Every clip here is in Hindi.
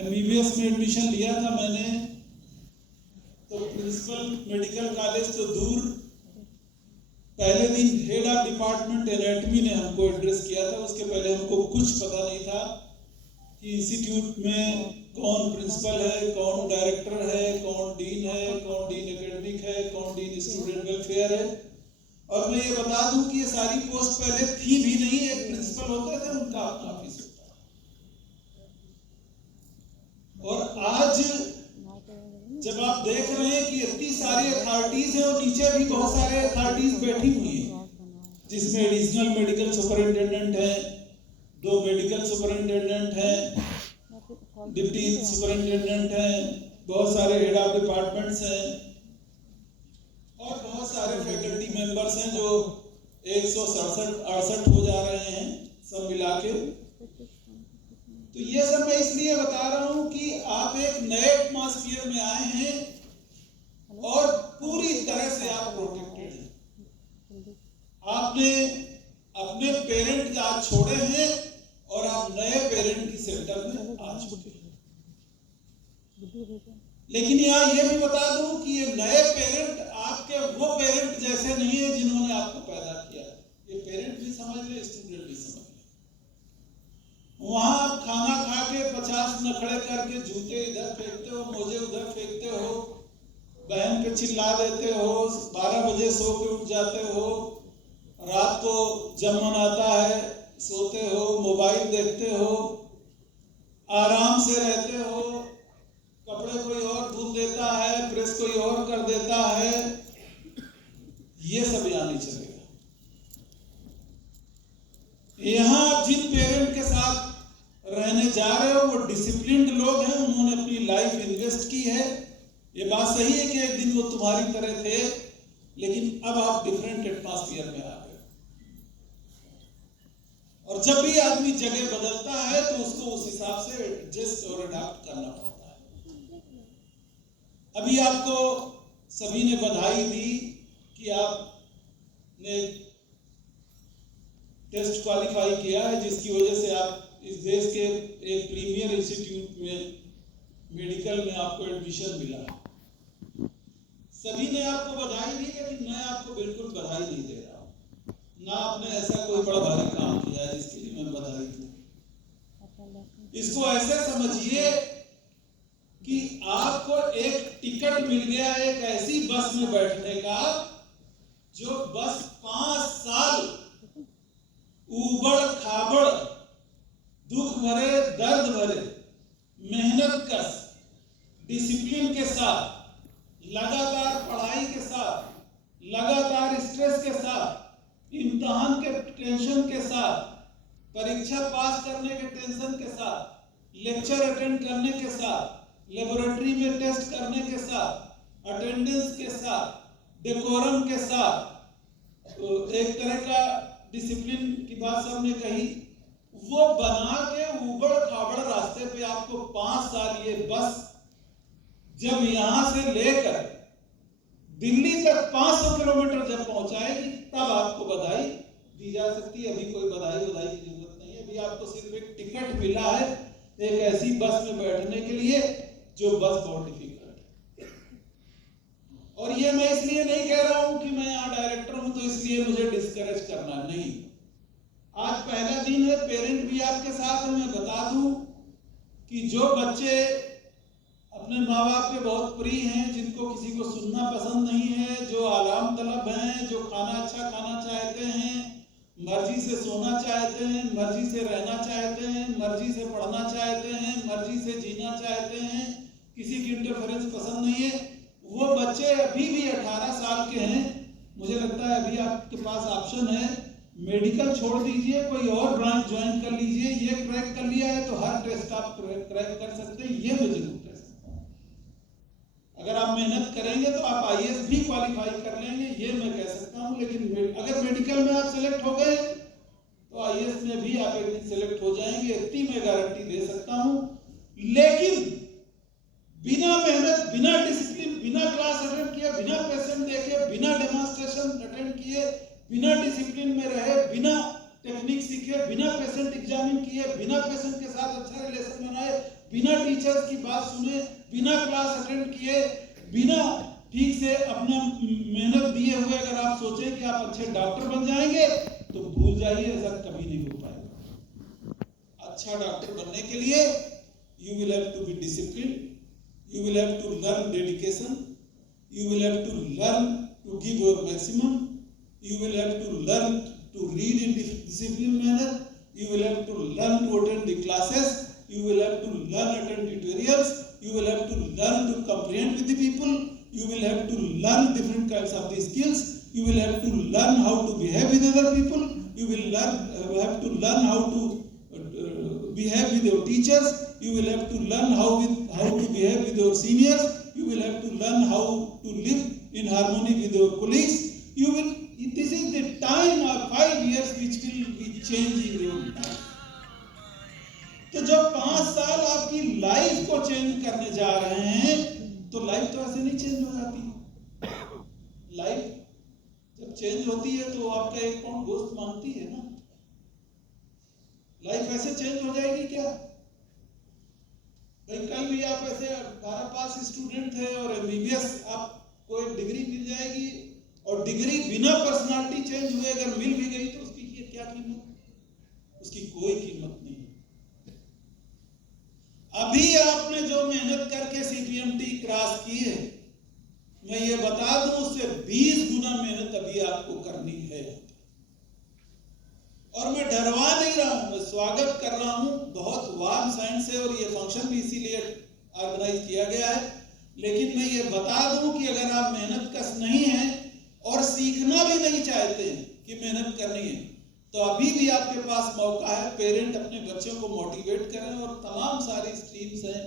MBBS में एडमिशन लिया था मैंने, तो प्रिंसिपल मेडिकल कॉलेज तो दूर, पहले दिन हेड ऑफ डिपार्टमेंट एनाटॉमी ने हमको एड्रेस किया था। उसके पहले हमको कुछ पता नहीं था कि इंस्टीट्यूट में कौन प्रिंसिपल है, कौन डायरेक्टर है, कौन डीन है, कौन डीन एकेडमिक है, कौन डीन स्टूडेंट वेलफेयर है। और मैं ये बता दूं कि ये सारी पोस्ट पहले थी भी नहीं, एक प्रिंसिपल होते थे, उनका अपना ऑफिस होता है। और आज जब आप देख रहे हैं कि इतनी सारी अथॉरिटीज हैं और नीचे भी बहुत सारे अथॉरिटीज बैठी हुई हैं, जिसमें एडिशनल मेडिकल सुपरिटेंडेंट है, 2 मेडिकल सुपरिटेंडेंट हैं, डिप्टी सुपरिटेंडेंट हैं, बहुत सारे हेड ऑफ डिपार्टमेंट्स हैं और बहुत सारे फैकल्टी मेंबर्स हैं जो 167-68 हो जा रहे हैं सब मिला के। तो ये सब मैं इसलिए बता रहा हूं कि आप एक नए एटमॉस्फेयर में आए हैं और पूरी तरह से आप प्रोटेक्टेड हैं। आपने अपने पेरेंट आज छोड़े हैं और आप नए पेरेंट की सेंटर में आ चुके हैं। लेकिन यहाँ ये भी बता दूं कि ये नए पेरेंट आपके वो पेरेंट जैसे नहीं है जिन्होंने आपको पैदा किया। ये पेरेंट भी समझ ले, स्टूडेंट भी समझ ले। वहां आप खाना खा के 50 नखड़े करके जूते इधर फेंकते हो, मोजे उधर फेंकते हो, बहन पे चिल्ला देते हो, 12 बजे सो के उठ जाते हो, रात को जब मन आता है सोते हो, मोबाइल देखते हो, आराम से रहते हो, कपड़े कोई और धुल देता है, प्रेस कोई और कर देता है। ये सब यहाँ नहीं चलेगा। यहाँ आप जिन पेरेंट के साथ रहने जा रहे हो वो डिसिप्लिन्ड लोग हैं, उन्होंने अपनी लाइफ इन्वेस्ट की है। ये बात सही है कि एक दिन वो तुम्हारी तरह थे, लेकिन अब आप डिफरेंट एटमॉस्फेयर में आ गए। और जब भी आदमी जगह बदलता है तो उसको उस हिसाब से एडजस्ट और अडॉप्ट करना पड़ता है। अभी आपको सभी ने बधाई दी कि आपने टेस्ट क्वालिफाई किया है, जिसकी वजह से आप इस देश के एक प्रीमियर इंस्टीट्यूट में मेडिकल में आपको एडमिशन मिला है। सभी ने आपको बधाई दी, लेकिन मैं आपको बिल्कुल बधाई नहीं दे रहा हूं। ना आपने ऐसा कोई बड़ा भारी काम किया है जिसके लिए मैं बधाई दूं। इसको ऐसे समझिए कि आपको एक टिकट मिल गया एक ऐसी बस में बैठने का जो बस 5 साल उबड़ खाबड़, दुख भरे, दर्द भरे, मेहनत कश, डिसिप्लिन के साथ, लगातार पढ़ाई के साथ, लगातार स्ट्रेस के साथ, इम्तिहान के टेंशन के साथ, परीक्षा पास करने के टेंशन के साथ, लेक्चर अटेंड करने के साथ, लेबोरेटरी में टेस्ट करने के साथ, अटेंडेंस के साथ, डेकोरम के साथ, तो एक तरह का डिसिप्लिन की बात सबने कही, वो बना के उबड़ खाबड़ रास्ते पे आपको 5 साल ये बस जब यहां से लेकर दिल्ली तक 500 किलोमीटर जब पहुंचाएगी, तब आपको बधाई दी जा सकती है। अभी कोई बधाई की जरूरत नहीं है। अभी आपको सिर्फ एक टिकट मिला है एक ऐसी बस में बैठने के लिए जो बस बहुत डिफिकल्ट है। और ये मैं इसलिए नहीं कह रहा हूं कि मैं यहाँ डायरेक्टर हूं तो इसलिए मुझे डिस्करेज करना नहीं। आज पहला दिन है, पेरेंट भी आपके साथ है। मैं बता दूं कि जो बच्चे अपने माँ बाप के बहुत प्रिय हैं, जिनको किसी को सुनना पसंद नहीं है, जो आराम तलब हैं, जो खाना अच्छा खाना चाहते हैं, मर्जी से सोना चाहते हैं, मर्जी से रहना चाहते हैं, मर्जी से पढ़ना चाहते हैं, मर्जी से जीना चाहते हैं, किसी की इंटरफेरेंस पसंद नहीं है, वो बच्चे अभी भी 18 साल के हैं। मुझे लगता है अभी आपके पास ऑप्शन है, मेडिकल छोड़ दीजिए, कोई और ब्रांच ज्वाइन कर लीजिए। ये क्रैक कर लिया है तो हर टेस्ट आप क्रैक कर सकते हैं, ये मैं जरूर कह सकता हूँ। अगर आप मेहनत करेंगे तो आप IAS भी क्वालिफाई कर लेंगे, ये मैं कह सकता हूँ। लेकिन अगर मेडिकल में आप सेलेक्ट हो गए तो IAS में भी आप एक दिन सेलेक्ट हो जाएंगे, इतनी मैं गारंटी दे सकता हूँ। लेकिन बिना मेहनत, बिना डिसिप्लिन, बिना क्लास अटेंड किए, बिना पेशेंट देखे, बिना डेमोन्स्ट्रेशन अटेंड किए, बिना डिसिप्लिन में रहे, बिना टेक्निक सीखे, बिना पेशेंट एग्जामिन किए, बिना पेशेंट के साथ अच्छा रिलेशन बनाए, बिना टीचर्स की बात सुने, बिना क्लास अटेंड किए, बिना ठीक से अपना मेहनत दिए हुए अगर आप सोचें कि आप अच्छे डॉक्टर बन जाएंगे तो भूल जाइए, ऐसा कभी नहीं हो पाएगा। अच्छा डॉक्टर बनने के लिए you will have to be disciplined, you will have to learn dedication, you will have to learn to give your maximum, you will have to learn to read in disciplined manner, you will have to learn to attend the classes, you will have to learn attend tutorials, you will have to learn to comprehend with the people, you will have to learn different kinds of the skills, you will have to learn how to behave with other people, you will have to learn how to behave with your teachers, you will have to learn how to behave with your seniors, you will have to learn how to live in harmony with your colleagues. This is the time of 5 years which will be changing your life. तो जब 5 साल आपकी लाइफ को चेंज करने जा रहे हैं तो लाइफ तो ऐसे नहीं चेंज हो जाती। लाइफ जब चेंज होती है तो आपका 1 पाउंड गोश्त मांगती है ना। लाइफ ऐसे चेंज हो जाएगी क्या? भाई कल भी आप ऐसे 12 पास स्टूडेंट थे और एमबीबीएस आपको एक डिग्री मिल जाएगी और डिग्री बिना पर्सनालिटी चेंज हुए अगर मिल भी गई तो उसकी क्या कीमत? उसकी कोई कीमत नहीं। अभी आपने जो मेहनत करके सीपीएमटी क्रॉस की है, मैं ये बता दूं उससे 20 गुना मेहनत अभी आपको करनी है। और मैं डरवा नहीं रहा हूं, मैं स्वागत कर रहा हूं, बहुत वार्म साइंस है और ये फंक्शन भी इसीलिए ऑर्गेनाइज किया गया है। लेकिन मैं ये बता दूं कि अगर आप मेहनत कश नहीं है और सीखना भी नहीं चाहते हैं कि मेहनत करनी है तो अभी भी आपके पास मौका है। पेरेंट अपने बच्चों को मोटिवेट करें और तमाम सारी स्ट्रीम्स हैं,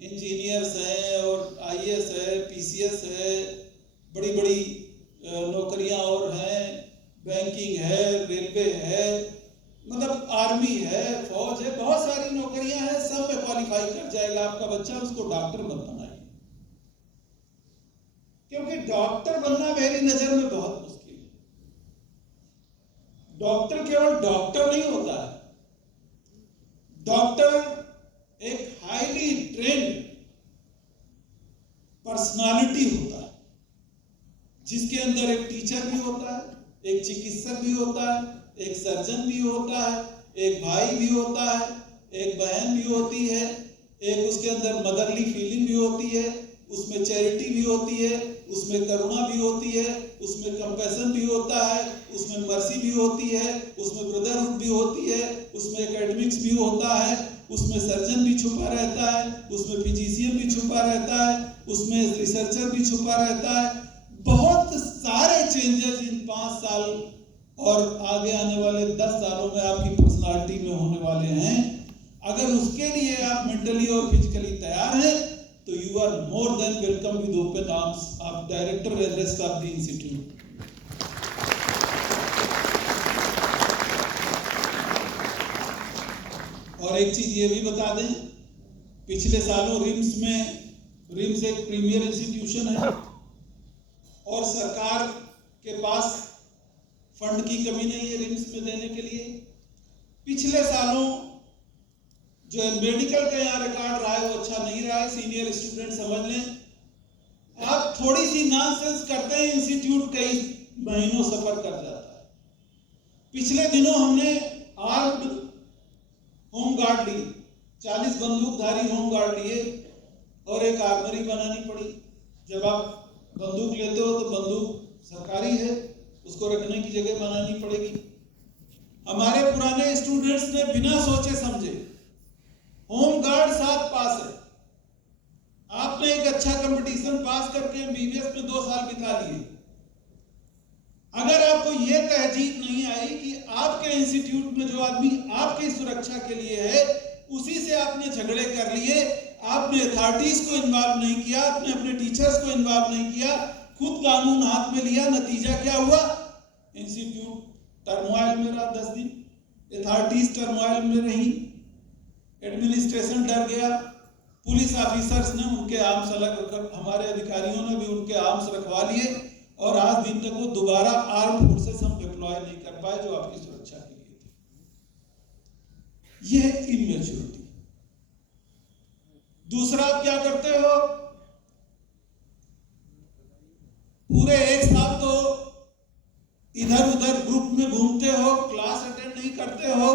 इंजीनियर्स हैं और आईएएस है, पीसीएस है, बड़ी बड़ी नौकरियां और हैं, बैंकिंग है, रेलवे है, मतलब आर्मी है, फौज है, बहुत सारी नौकरियां हैं, सब में क्वालिफाई कर जाएगा आपका बच्चा। उसको डॉक्टर मत बनाइए, क्योंकि डॉक्टर बनना मेरी नजर में बहुत मुश्किल है। डॉक्टर केवल डॉक्टर नहीं होता है, डॉक्टर एक हाईली ट्रेन्ड पर्सनालिटी होता है जिसके अंदर एक टीचर भी होता है, एक चिकित्सक भी होता है, एक सर्जन भी होता है, एक भाई भी होता है, एक बहन भी होती है, एक उसके अंदर मदरली फीलिंग भी होती है, उसमें चैरिटी भी होती है, उसमें करुणा भी होती है, उसमें कंपैशन भी होता है, उसमें मर्सी भी होती है, उसमें ब्रदरहुड भी होती है, उसमें एकेडमिक्स भी होता है, उसमें सर्जन भी छुपा रहता है, उसमें फिजिशियन भी छुपा रहता है, उसमें रिसर्चर भी छुपा रहता है। बहुत सारे चेंजेस इन 5 साल और आगे आने वाले 10 सालों में आपकी पर्सनालिटी में होने वाले हैं। अगर उसके लिए आप मेंटली और फिजिकली तैयार हैं तो you are more than welcome with open arms of director and rest of the institute. और एक चीज ये भी बता दें, पिछले सालों रिम्स एक प्रीमियर इंस्टीट्यूशन है और सरकार के पास फंड की कमी नहीं है रिम्स में देने के लिए। पिछले सालों जो मेडिकल का यहाँ रिकॉर्ड रहा है वो अच्छा नहीं रहा है, सीनियर स्टूडेंट समझ लें। आप थोड़ी सी नॉनसेंस करते हैं, इंस्टीट्यूट कई महीनों सफर कर जाता है। पिछले दिनों हमने आर्म्ड होम गार्ड ली, 40 बंदूकधारी होम गार्ड लिए और एक आर्मरी बनानी पड़ी। जब आप बंदूक लेते हो तो बंदूक सरकारी है, उसको रखने की जगह बनानी पड़ेगी। हमारे पुराने स्टूडेंट्स ने बिना सोचे समझे होम गार्ड 7 पास है। आपने एक अच्छा कंपटीशन पास करके एमबीबीएस में 2 साल बिता लिए। अगर आपको यह तहजीब नहीं आई कि आपके इंस्टीट्यूट में जो आदमी आपकी सुरक्षा के लिए है उसी से आपने झगड़े कर लिए, आपने अथॉरिटीज को इन्वॉल्व नहीं किया, आपने अपने टीचर्स को इन्वॉल्व नहीं किया, खुद कानून हाथ में लिया, नतीजा क्या हुआ? इंस्टीट्यूट टर्मोइल में रहा 10 दिन, अथॉरिटीज टर्मोइल में रही, एडमिनिस्ट्रेशन डर गया, पुलिस ऑफिसर्स ने उनके आर्म्स अलग रख, हमारे अधिकारियों ने भी उनके आर्म्स रखवा लिए और आज दिन तक वो दोबारा आर्म फोर्सेस हम डिप्लॉय नहीं कर पाए जो आपकी सुरक्षा के लिए थे। ये है इमेच्योरिटी। दूसरा, आप क्या करते हो, पूरे एक साल तो इधर उधर ग्रुप में घूमते हो, क्लास अटेंड नहीं करते हो,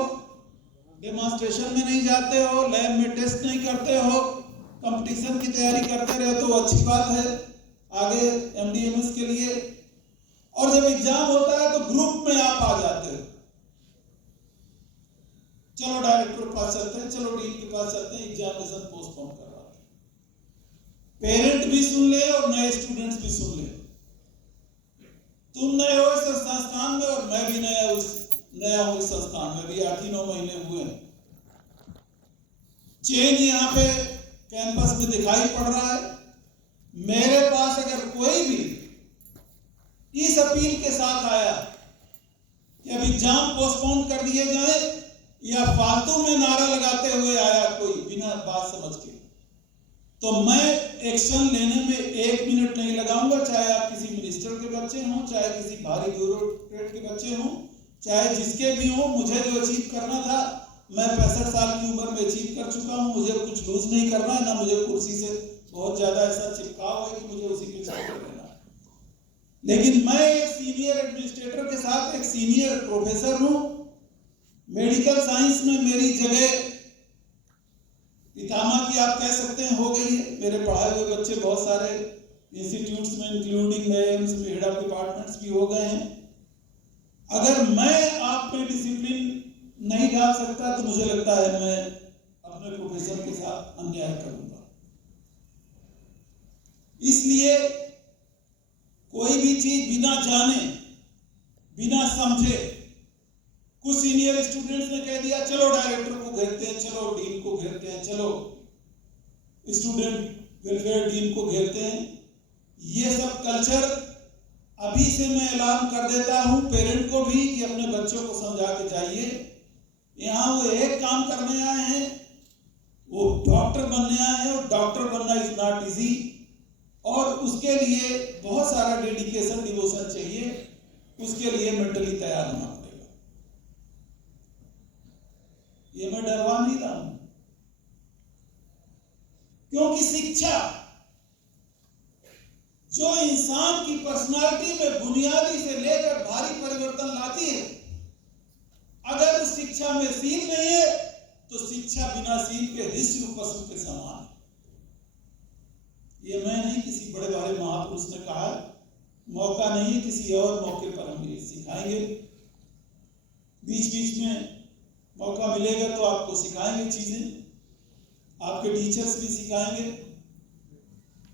डेमोन्स्ट्रेशन में नहीं जाते हो, लैब में टेस्ट नहीं करते हो, कंपटीशन की तैयारी करते रहे तो अच्छी बात है आगे एमडीएमएस के लिए। और जब एग्जाम होता है तो ग्रुप में आप आ जाते हो, चलो डायरेक्टर के पास चलते हैं, चलो डीन के पास चलते हैं, एग्जामिनेशन पोस्टपोन करवाते हैं। पेरेंट भी सुन ले और नए स्टूडेंट्स भी सुन ले। तुम नए हो इस संस्थान में और मैं भी नया हूं इस संस्थान में, भी 8-9 महीने हुए हैं। चेंज यहाँ पे कैंपस में दिखाई पड़ रहा है। मेरे पास अगर कोई भी इस अपील के साथ आया कि अब एग्जाम पोस्टपोन कर दिए जाए, या फालतू में नारा लगाते हुए आया कोई बिना बात समझ के, तो मैं एक्शन लेने में 1 मिनट नहीं लगाऊंगा। चाहे आप किसी मिनिस्टर के बच्चे हों, चाहे किसी भारी ब्यूरोक्रेट के बच्चे हों, चाहे जिसके भी हों। मुझे जो अचीव करना था, मैं 65 साल की उम्र में अचीव कर चुका हूं। मुझे कुछ लूज नहीं करना है, ना मुझे कुर्सी से बहुत ज्यादा ऐसा चिपकाव है कि मुझे उसी के साथ रहना है। लेकिन मैं एक सीनियर एडमिनिस्ट्रेटर के साथ एक सीनियर प्रोफेसर हूं। मेडिकल साइंस में मेरी जगह पितामह की आप कह सकते हैं हो गई है। मेरे पढ़ाए हुए बच्चे बहुत सारे इंस्टीट्यूट्स में इंक्लूडिंग एम्स में हेड ऑफ डिपार्टमेंट्स भी हो गए हैं। अगर मैं आप में डिसिप्लिन नहीं डाल सकता तो मुझे लगता है मैं अपने प्रोफेसर के साथ अन्याय करूंगा। इसलिए कोई भी चीज बिना जाने बिना समझे, कुछ सीनियर स्टूडेंट्स ने कह दिया चलो डायरेक्टर को घेरते हैं, चलो डीन को घेरते हैं, चलो स्टूडेंट वेलफेयर डीन को घेरते हैं। ये सब कल्चर अभी से मैं ऐलान कर देता हूं पेरेंट को भी कि अपने बच्चों को समझा के जाइए। यहां वो एक काम करने आए हैं, वो डॉक्टर बनने आए हैं, और डॉक्टर बनना इज नॉट इजी, और उसके लिए बहुत सारा डेडिकेशन डिवोशन चाहिए। उसके लिए मेंटली तैयार होना पड़ेगा। ये मैं डरवा नहीं रहा हूं, क्योंकि शिक्षा जो इंसान की पर्सनालिटी में बुनियादी से लेकर भारी परिवर्तन लाती है, अगर उस शिक्षा में सील नहीं है तो शिक्षा बिना सील के ऋषि पशु के समान है। ये मैं नहीं, किसी बड़े बड़े महापुरुष ने कहा। मौका नहीं है, किसी और मौके पर हम ये सिखाएंगे। बीच बीच में मौका मिलेगा तो आपको सिखाएंगे चीजें, आपके टीचर्स भी सिखाएंगे।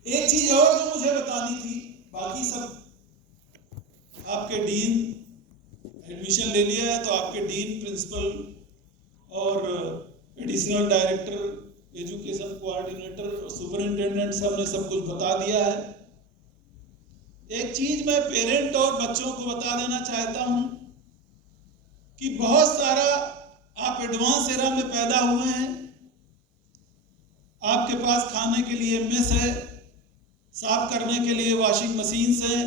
एक चीज और जो मुझे बतानी थी, बाकी सब आपके डीन एडमिशन ले लिया है तो आपके डीन, प्रिंसिपल और additional director, education coordinator, superintendent सब ने सब कुछ बता दिया है। एक चीज मैं पेरेंट और बच्चों को बता देना चाहता हूं कि बहुत सारा आप एडवांस एरा में पैदा हुए हैं। आपके पास खाने के लिए मेस है, साफ करने के लिए वॉशिंग मशीन है,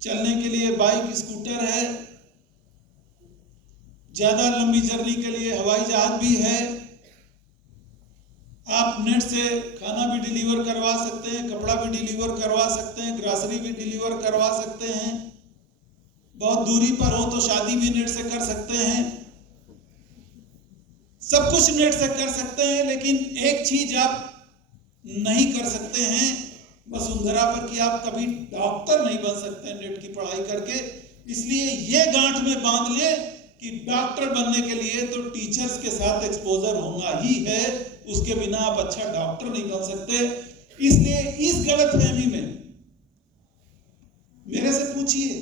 चलने के लिए बाइक स्कूटर है, ज्यादा लंबी जर्नी के लिए हवाई जहाज भी है। आप नेट से खाना भी डिलीवर करवा सकते हैं, कपड़ा भी डिलीवर करवा सकते हैं, ग्रॉसरी भी डिलीवर करवा सकते हैं। बहुत दूरी पर हो तो शादी भी नेट से कर सकते हैं। सब कुछ नेट से कर सकते हैं, लेकिन एक चीज आप नहीं कर सकते हैं वसुंधरा पर, कि आप कभी डॉक्टर नहीं बन सकते नेट की पढ़ाई करके। इसलिए ये गांठ में बांध ले कि डॉक्टर बनने के लिए तो टीचर्स के साथ एक्सपोजर होना ही है, उसके बिना आप अच्छा डॉक्टर नहीं बन सकते। इसलिए इस गलतफहमी में मेरे से पूछिए,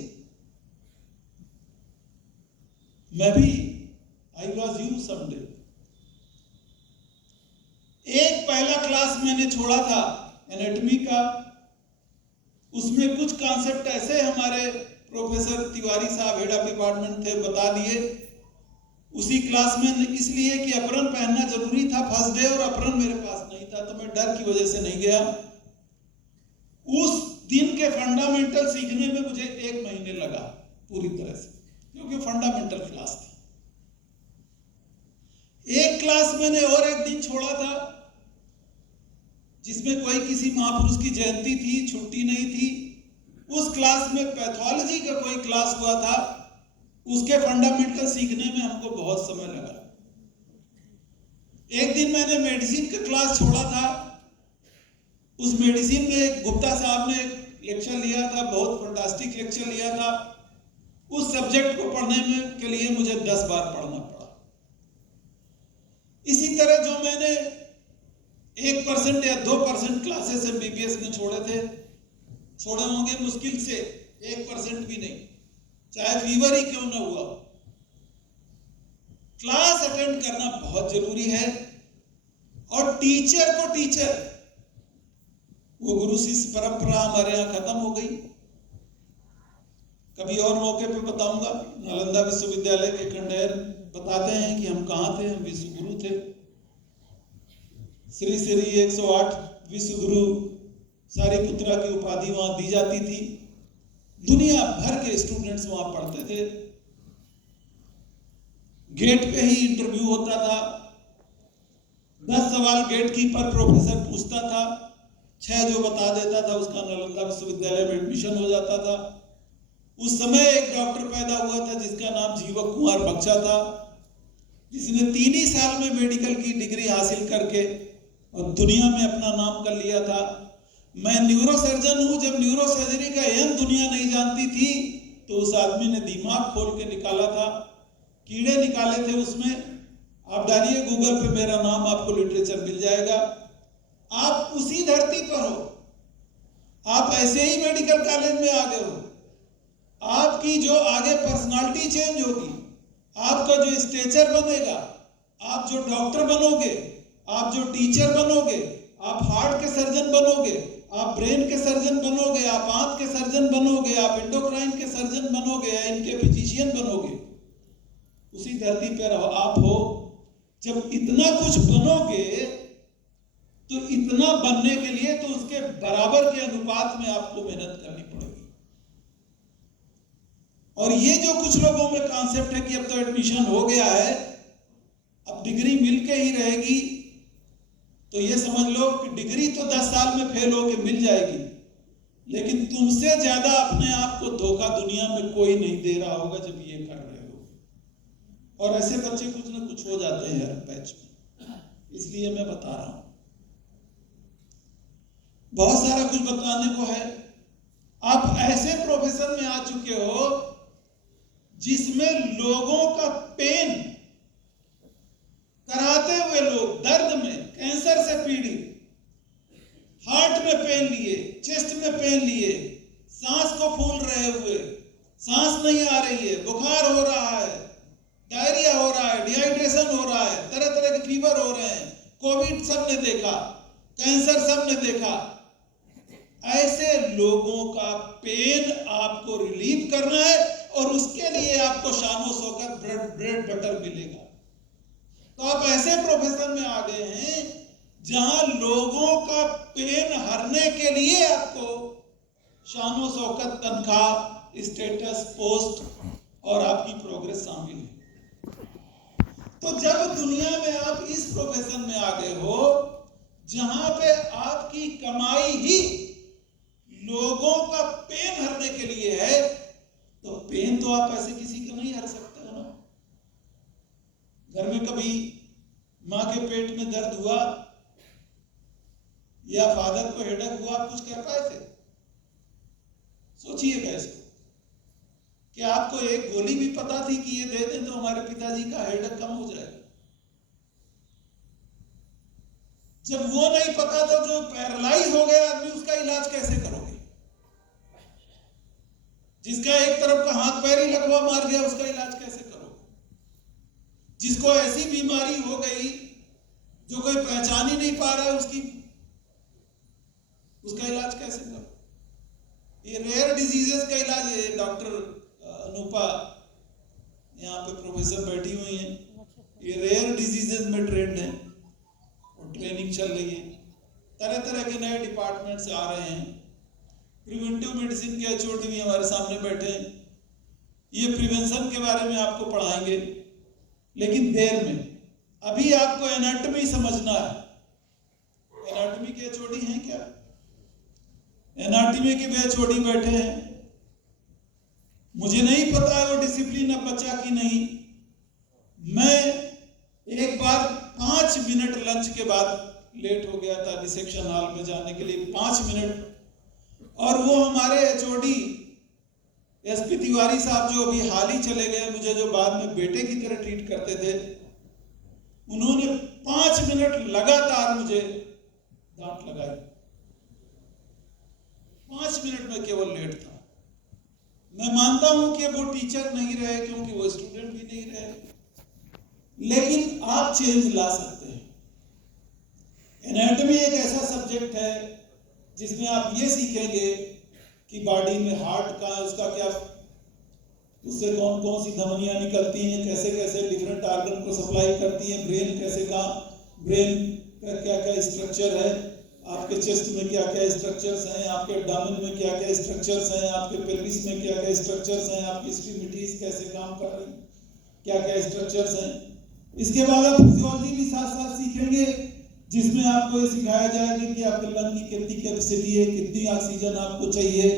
मैं भी आई वॉज यू समडे। एक पहला क्लास मैंने छोड़ा था एनाटॉमी का, उसमें कुछ कॉन्सेप्ट ऐसे हमारे प्रोफेसर तिवारी साहब हेड ऑफ डिपार्टमेंट थे बता दिए। उसी क्लास में इसलिए कि अप्रन पहनना जरूरी था फर्स्ट डे, और अप्रन मेरे पास नहीं था तो मैं डर की वजह से नहीं गया। उस दिन के फंडामेंटल सीखने में मुझे 1 महीने लगा पूरी तरह से, क्योंकि फंडामेंटल क्लास थी। एक क्लास मैंने और एक दिन छोड़ा था जिसमें कोई किसी महापुरुष की जयंती थी, छुट्टी नहीं थी। उस क्लास में पैथोलॉजी का कोई क्लास हुआ था। उसके फंडामेंटल सीखने में हमको बहुत समय लगा। एक दिन मैंने मेडिसिन का क्लास छोड़ा था। उस मेडिसिन में गुप्ता साहब ने लेक्चर लिया था, बहुत फंटास्टिक लेक्चर लिया था। उस सब्जेक्ट को पढ़ने में के लिए मुझे 10 बार पढ़ना पड़ा। इसी तरह जो मैंने 1% या 2% क्लासेस MBBS में छोड़े होंगे, मुश्किल से 1% भी नहीं, चाहे फीवर ही क्यों ना हुआ। क्लास अटेंड करना बहुत जरूरी है। और टीचर को टीचर, वो गुरु शिष्य परंपरा हमारे यहां खत्म हो गई। कभी और मौके पे बताऊंगा। नालंदा विश्वविद्यालय के खंडेर बताते हैं कि हम कहां थे, हम विश्व गुरु थे। श्री श्री 108 विश्व गुरु सारिपुत्रा की उपाधि वहां दी जाती थी। दुनिया भर के स्टूडेंट्स वहां पढ़ते थे। गेट पे ही इंटरव्यू होता था। 10 सवाल गेट कीपर प्रोफेसर पूछता था। 6 जो बता देता था उसका नालंदा विश्वविद्यालय में एडमिशन हो जाता था। उस समय एक डॉक्टर पैदा हुआ था जिसका नाम जीवक कुमार बख्शा था, जिसने 3 ही साल में मेडिकल की डिग्री हासिल करके और दुनिया में अपना नाम कर लिया था। मैं न्यूरोसर्जन हूं। जब न्यूरोसर्जरी का एम दुनिया नहीं जानती थी तो उस आदमी ने दिमाग खोल के निकाला था। कीड़े निकाले थे उसमें। आप डालिए गूगल पे मेरा नाम, आपको लिटरेचर मिल जाएगा। आप उसी धरती पर हो। आप ऐसे ही मेडिकल कॉलेज में आ गए हो। आपकी जो आगे पर्सनालिटी चेंज होगी, आपका जो स्टेचर बनेगा, आप जो डॉक्टर बनोगे, आप जो टीचर बनोगे, आप हार्ट के सर्जन बनोगे, आप ब्रेन के सर्जन बनोगे, आप आंख के सर्जन बनोगे, आप एंडोक्राइन के सर्जन बनोगे या इनके फिजिशियन बनोगे, उसी धरती पर आप हो। जब इतना कुछ बनोगे तो इतना बनने के लिए तो उसके बराबर के अनुपात में आपको मेहनत करनी पड़ेगी। और ये जो कुछ लोगों में कॉन्सेप्ट है कि अब तो एडमिशन हो गया है, अब डिग्री मिलके ही रहेगी, तो ये समझ लो कि डिग्री तो 10 साल में फेल होके मिल जाएगी, लेकिन तुमसे ज्यादा अपने आप को धोखा दुनिया में कोई नहीं दे रहा होगा जब ये कर रहे हो। और ऐसे बच्चे कुछ ना कुछ हो जाते हैं हर बैच में, इसलिए मैं बता रहा हूं। बहुत सारा कुछ बताने को है। आप ऐसे प्रोफेशन में आ चुके हो जिसमें लोगों का पेन कराते हुए, लोग दर्द में, कैंसर से पीड़ित, हार्ट में पेन लिए, चेस्ट में पेन लिए, सांस को फूल रहे हुए, सांस नहीं आ रही है, बुखार हो रहा है, डायरिया हो रहा है, डिहाइड्रेशन हो रहा है, तरह तरह के फीवर हो रहे हैं, कोविड सबने देखा, कैंसर सबने देखा। ऐसे लोगों का पेन आपको रिलीव करना है और उसके लिए आपको शानो शौकत ब्रेड बटर मिलेगा। तो आप ऐसे प्रोफेशन में आ गए हैं जहां लोगों का पेन हरने के लिए आपको शानो शौकत, तनख्वाह, स्टेटस, पोस्ट और आपकी प्रोग्रेस शामिल है। तो जब दुनिया में आप इस प्रोफेशन में आ गए हो जहां पे आपकी कमाई ही लोगों का पेन हरने के लिए है, तो पेन तो आप ऐसे किसी का नहीं हर सकते हो ना। घर में कभी मां के पेट में दर्द हुआ या फादर को हेडेक हुआ, आप कुछ कर पाए थे? सोचिएगा इसको। क्या आपको एक गोली भी पता थी कि ये दे दें तो हमारे पिताजी का हेडेक कम हो जाएगा? जब वो नहीं पता तो जो पैरालाइज हो गया आदमी, उसका इलाज कैसे करोगे? जिसका एक तरफ का हाथ पैर ही लकवा मार गया, उसका इलाज कैसे करोगे? जिसको ऐसी बीमारी हो गई जो कोई पहचान ही नहीं पा रहा है, उसका इलाज कैसे करो? ये रेयर डिजीजेस का इलाज है। डॉक्टर अनूपा यहाँ पे प्रोफेसर बैठी हुई हैं, ये रेयर डिजीजेस में ट्रेंड है और ट्रेनिंग चल रही है। तरह तरह के नए डिपार्टमेंट्स आ रहे हैं। प्रिवेंटिव मेडिसिन के HOD भी हमारे सामने बैठे हैं। ये प्रिवेंशन के बारे में आपको पढ़ाएंगे, लेकिन देर में। अभी आपको एनाटॉमी समझना है। एनाटॉमी के एचओडी हैं क्या? एनाटॉमी के भी एचओडी बैठे हैं। मुझे नहीं पता है वो डिसिप्लिन अब बचा कि नहीं। मैं एक बार 5 मिनट लंच के बाद लेट हो गया था डिसेक्शन हॉल में जाने के लिए, 5 मिनट, और वो हमारे एचओडी एसपी तिवारी साहब जो अभी हाल ही चले गए, मुझे जो बाद में बेटे की तरह ट्रीट करते थे, उन्होंने 5 मिनट लगातार मुझे डांट लगाई। 5 मिनट में केवल लेट था। मैं मानता हूं कि वो टीचर नहीं रहे क्योंकि वो स्टूडेंट भी नहीं रहे, लेकिन आप चेंज ला सकते हैं। एनाटॉमी एक ऐसा सब्जेक्ट है जिसमें आप ये सीखेंगे कि बॉडी में हार्ट कहाँ है, उसका क्या, उससे कौन कौन सी धमनियां निकलती हैं, कैसे कैसे डिफरेंट ऑर्गन को सप्लाई करती हैं, ब्रेन कैसे कहाँ, ब्रेन का क्या क्या स्ट्रक्चर है, आपके चेस्ट में क्या क्या स्ट्रक्चर्स हैं, आपके एब्डोमेन में क्या क्या स्ट्रक्चर्स हैं, आपके पेल्विस में क्या क्या स्ट्रक्चर्स हैं, आपकी एक्सट्रीमिटीज कैसे काम कर रही हैं, क्या क्या स्ट्रक्चर्स हैं। इसके बाद आप फिजियोलॉजी भी साथ साथ सीखेंगे, जिसमें आपको ये सिखाया जाएगा कि आपके लंग की कितनी कैपेसिटी है, कितनी ऑक्सीजन आपको चाहिए,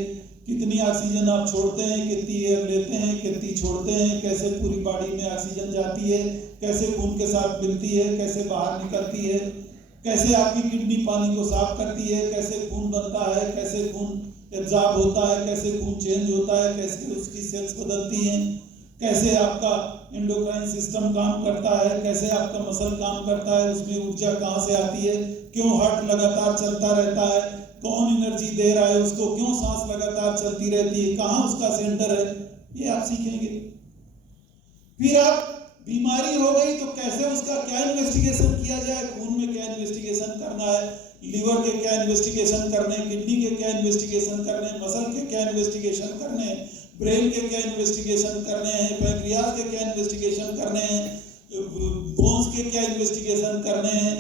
कितनी ऑक्सीजन आप छोड़ते हैं, कितनी एयर लेते हैं, कितनी छोड़ते हैं, कैसे पूरी बॉडी में ऑक्सीजन जाती है, कैसे खून के साथ मिलती है, कैसे बाहर निकलती है, कैसे आपकी किडनी पानी को साफ करती है, कैसे खून बनता है, कैसे खून एब्जॉर्ब होता है, कैसे खून चेंज होता है, कैसे उसकी सेल्स बदलती हैं, कैसे आपका एंडोक्राइन सिस्टम काम करता है, कैसे आपका मसल काम करता है, उसमें ऊर्जा कहाँ से आती है, क्यों हार्ट लगातार चलता रहता है, कौन एनर्जी दे रहा है उसको, क्यों सांस लगातार चलती रहती है, कहाँ उसका सेंटर है, ये आप सीखेंगे। फिर आप बीमारी हो गई तो कैसे उसका क्या इन्वेस्टिगेशन किया जाए, खून में क्या इन्वेस्टिगेशन करना है, लीवर के क्या इन्वेस्टिगेशन करने, किडनी के क्या इन्वेस्टिगेशन करने, मसल के क्या इन्वेस्टिगेशन करने, ब्रेन के क्या इन्वेस्टिगेशन करने हैं, पैंक्रियाज के क्या इन्वेस्टिगेशन करने हैं, बोन्स के क्या इन्वेस्टिगेशन करने हैं,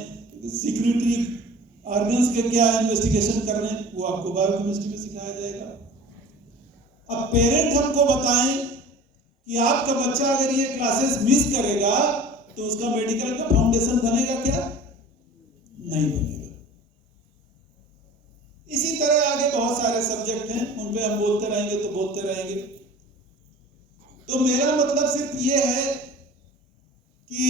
सिक्रेटरी ऑर्गन्स के क्या इन्वेस्टिगेशन करने हैं, वो आपको बायोकेमिस्ट्री में सिखाया जाएगा। अब पेरेंट हमको बताएं कि आपका बच्चा अगर ये क्लासेस मिस करेगा तो उसका मेडिकल का फाउंडेशन बनेगा क्या? नहीं बनेगा। इसी तरह आगे बहुत सारे सब्जेक्ट हैं, उन पे हम बोलते रहेंगे तो बोलते रहेंगे। तो मेरा मतलब सिर्फ ये है कि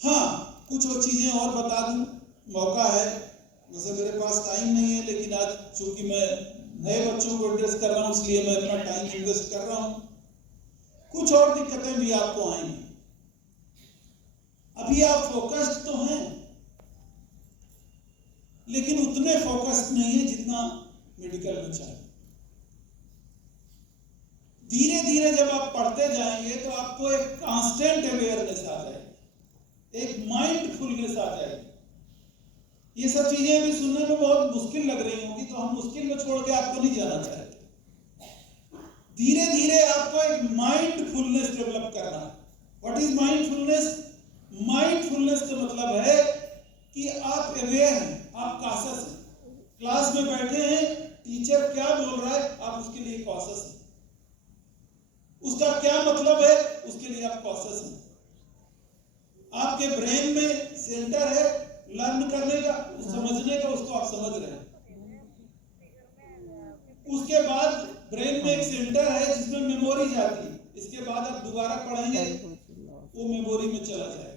हाँ, कुछ और चीजें और बता दूं, मौका है, वैसे मेरे पास टाइम नहीं है, लेकिन आज चूंकि मैं नए बच्चों को एड्रेस कर रहा हूं इसलिए मैं अपना टाइम इन्वेस्ट कर रहा हूं। कुछ और दिक्कतें भी आपको आएंगी। अभी आप फोकस्ड तो हैं, लेकिन उतने फोकस्ड नहीं है जितना मेडिकल में चाहिए। धीरे धीरे जब आप पढ़ते जाएंगे तो आपको एक कांस्टेंट अवेयरनेस आ जाएगी, एक माइंडफुलनेस आ जाएगी। ये सब चीजें भी सुनने में बहुत मुश्किल लग रही होंगी, तो हम मुश्किल में छोड़ के आपको नहीं जाना चाहते। धीरे धीरे आपको एक माइंडफुलनेस डेवलप करना है। What is mindfulness? माइंडफुलनेस का मतलब है कि आप अवेयर हैं, आप कॉशियस हैं। क्लास में बैठे हैं, टीचर क्या बोल रहा है आप उसके लिए कॉशियस हैं, उसका क्या मतलब है उसके लिए आप कॉशियस हैं। आपके ब्रेन में सेंटर है लर्न करने का, समझने का, उसको आप समझ रहे हैं। उसके बाद ब्रेन में एक सेंटर है जिसमें मेमोरी जाती है, इसके बाद आप दोबारा पढ़ेंगे वो मेमोरी में चला जाएगा।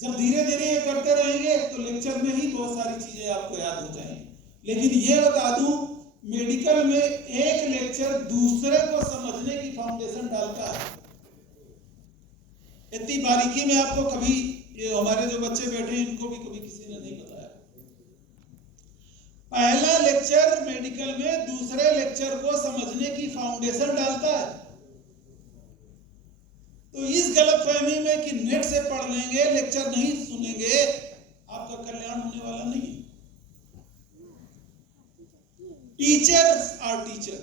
जब धीरे धीरे ये करते रहेंगे तो लेक्चर में ही बहुत सारी चीजें आपको याद हो जाएंगी। लेकिन ये बता दूं, मेडिकल में एक लेक्चर दूसरे को समझने की फाउंडेशन डालता है। इतनी बारीकी में आपको कभी, ये हमारे जो बच्चे बैठे हैं इनको भी कभी किसी ने नहीं बताया। पहला लेक्चर मेडिकल में दूसरे लेक्चर को समझने की फाउंडेशन डालता है। तो इस गलतफहमी में कि नेट से पढ़ लेंगे, लेक्चर नहीं सुनेंगे, आपका कल्याण होने वाला नहीं है। Teachers are teacher.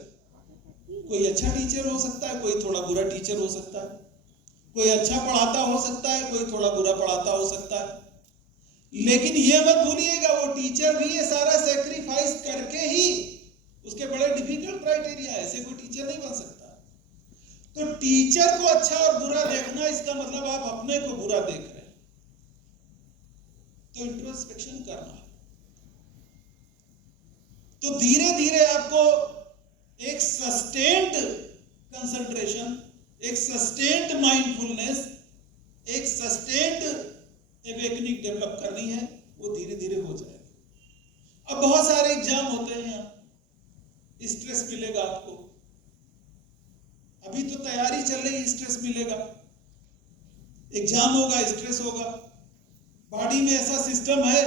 कोई अच्छा टीचर हो सकता है, कोई थोड़ा बुरा टीचर हो सकता है, कोई अच्छा पढ़ाता हो सकता है, कोई थोड़ा बुरा पढ़ाता हो सकता है। लेकिन ये मत भूलिएगा वो टीचर भी ये सारा सैक्रिफाइस करके ही, उसके बड़े डिफिकल्ट क्राइटेरिया है, ऐसे कोई टीचर नहीं बन सकता। तो टीचर को अच्छा और बुरा देखना, इसका मतलब आप अपने को बुरा देख रहे हैं। तो इंट्रोस्पेक्शन करना है। तो धीरे धीरे आपको एक सस्टेन्ड कंसंट्रेशन, एक सस्टेन्ड माइंडफुलनेस, एक सस्टेन्ड अवेकनिंग डेवलप करनी है, वो धीरे धीरे हो जाएगा। अब बहुत सारे एग्जाम होते हैं, यहाँ स्ट्रेस मिलेगा आपको, अभी तो तैयारी चल रही, स्ट्रेस मिलेगा, एग्जाम होगा, स्ट्रेस होगा। बॉडी में ऐसा सिस्टम है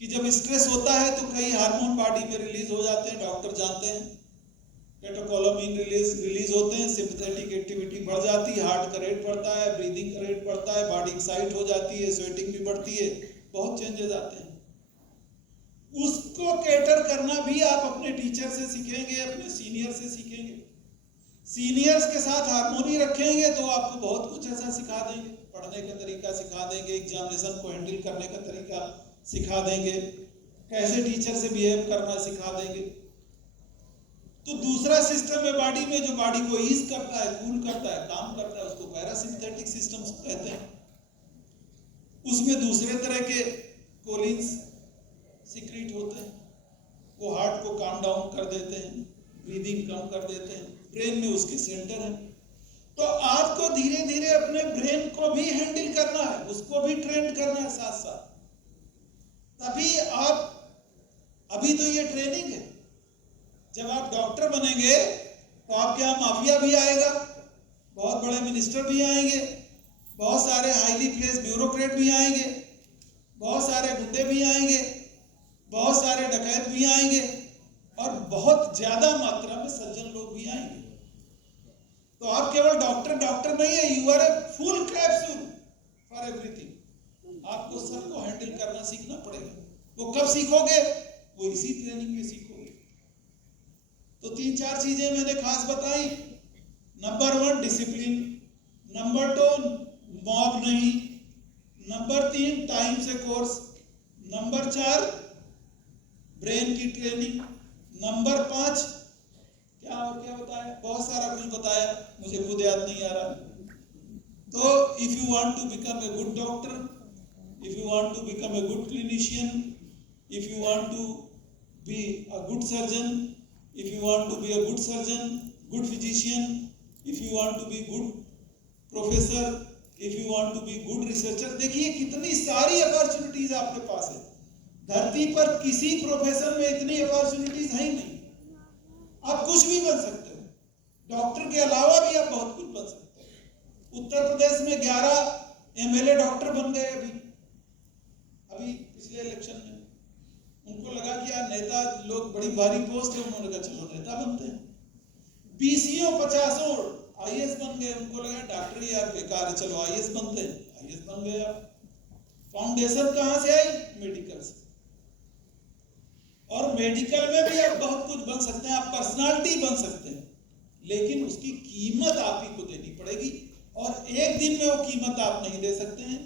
कि जब स्ट्रेस होता है तो कई हार्मोन बॉडी में रिलीज हो जाते हैं, डॉक्टर जानते हैं। कैटेकोलामिन रिलीज होते हैं, सिंपैथेटिक एक्टिविटी बढ़ जाती है, हार्ट का रेट बढ़ता है, ब्रीदिंग का रेट बढ़ता है, बॉडी एक्साइट हो जाती है, स्वेटिंग भी बढ़ती है, बहुत चेंजेस आते हैं। उसको कैटर करना भी आप अपने टीचर से सीखेंगे, अपने सीनियर से सीखेंगे। सीनियर्स के साथ हार्मोनी रखेंगे तो आपको बहुत कुछ ऐसा सिखा देंगे, पढ़ने का तरीका सिखा देंगे, एग्जामिनेशन को हैंडल करने का तरीका सिखा देंगे, कैसे टीचर से बिहेव करना सिखा देंगे। तो दूसरा सिस्टम है बॉडी में, जो बॉडी को ईज करता है, कूल करता है, काम करता है, उसको पैरासिम्पैथेटिक सिस्टम कहते हैं। उसमें दूसरे तरह के कोलिन्स सीक्रेट होते हैं, वो हार्ट को काम डाउन कर देते हैं, ब्रीदिंग कम कर देते हैं, ब्रेन में उसके सेंटर हैं। तो आपको धीरे धीरे अपने ब्रेन को भी हैंडल करना है, उसको भी ट्रेन करना है साथ साथ, तभी आप, अभी तो ये ट्रेनिंग है, जब आप डॉक्टर बनेंगे तो आपके यहाँ माफिया भी आएगा, बहुत बड़े मिनिस्टर भी आएंगे, बहुत सारे हाईली प्लेस ब्यूरोक्रेट भी आएंगे, बहुत सारे गुंडे भी आएंगे, बहुत सारे डकैत भी आएंगे, और बहुत ज्यादा मात्रा में सज्जन लोग भी आएंगे। तो आप केवल डॉक्टर नहीं है, you are a full capsule for everything. आपको सबको हैंडल करना सीखना पड़ेगा। वो कब सीखोगे? वो इसी ट्रेनिंग में सीखोगे। तो 3-4 चीजें मैंने खास बताई। नंबर 1 डिसिप्लिन, नंबर 2 मॉब नहीं, नंबर 3 टाइम से कोर्स, नंबर 4 ब्रेन की ट्रेनिंग, नंबर 5 क्या और क्या बताया, बहुत सारा कुछ बताया, मुझे खुद याद नहीं आ रहा। तो if you want to become a good doctor, if you want to become a good clinician, if you want to be a good surgeon, if you want to be a good surgeon, good physician, if you want to be good professor, if you want to be good researcher, देखिए कितनी सारी अपॉर्चुनिटीज आपके पास है। धरती पर किसी प्रोफेशन में इतनी अपॉर्चुनिटीज है ही नहीं। आप कुछ भी बन सकते हो, डॉक्टर के अलावा भी आप बहुत कुछ बन सकते हो। उत्तर प्रदेश में 11 एमएलए डॉक्टर बन गए अभी पिछले इलेक्शन में। उनको लगा कि यार नेता लोग बड़ी भारी पोस्ट है, उन्होंने कहा चलो नेता बनते हैं। 20 50 आईएएस बन गए, उनको लगा डॉक्टर यार बेकार है, चलो आईएएस बनते हैं, आईएएस बन गए। आप फाउंडेशन कहां से आई? मेडिकल से। और मेडिकल में भी आप बहुत कुछ बन सकते हैं, आप पर्सनालिटी बन सकते हैं, लेकिन उसकी कीमत आप ही को देनी पड़ेगी, और एक दिन में वो कीमत आप नहीं दे सकते हैं।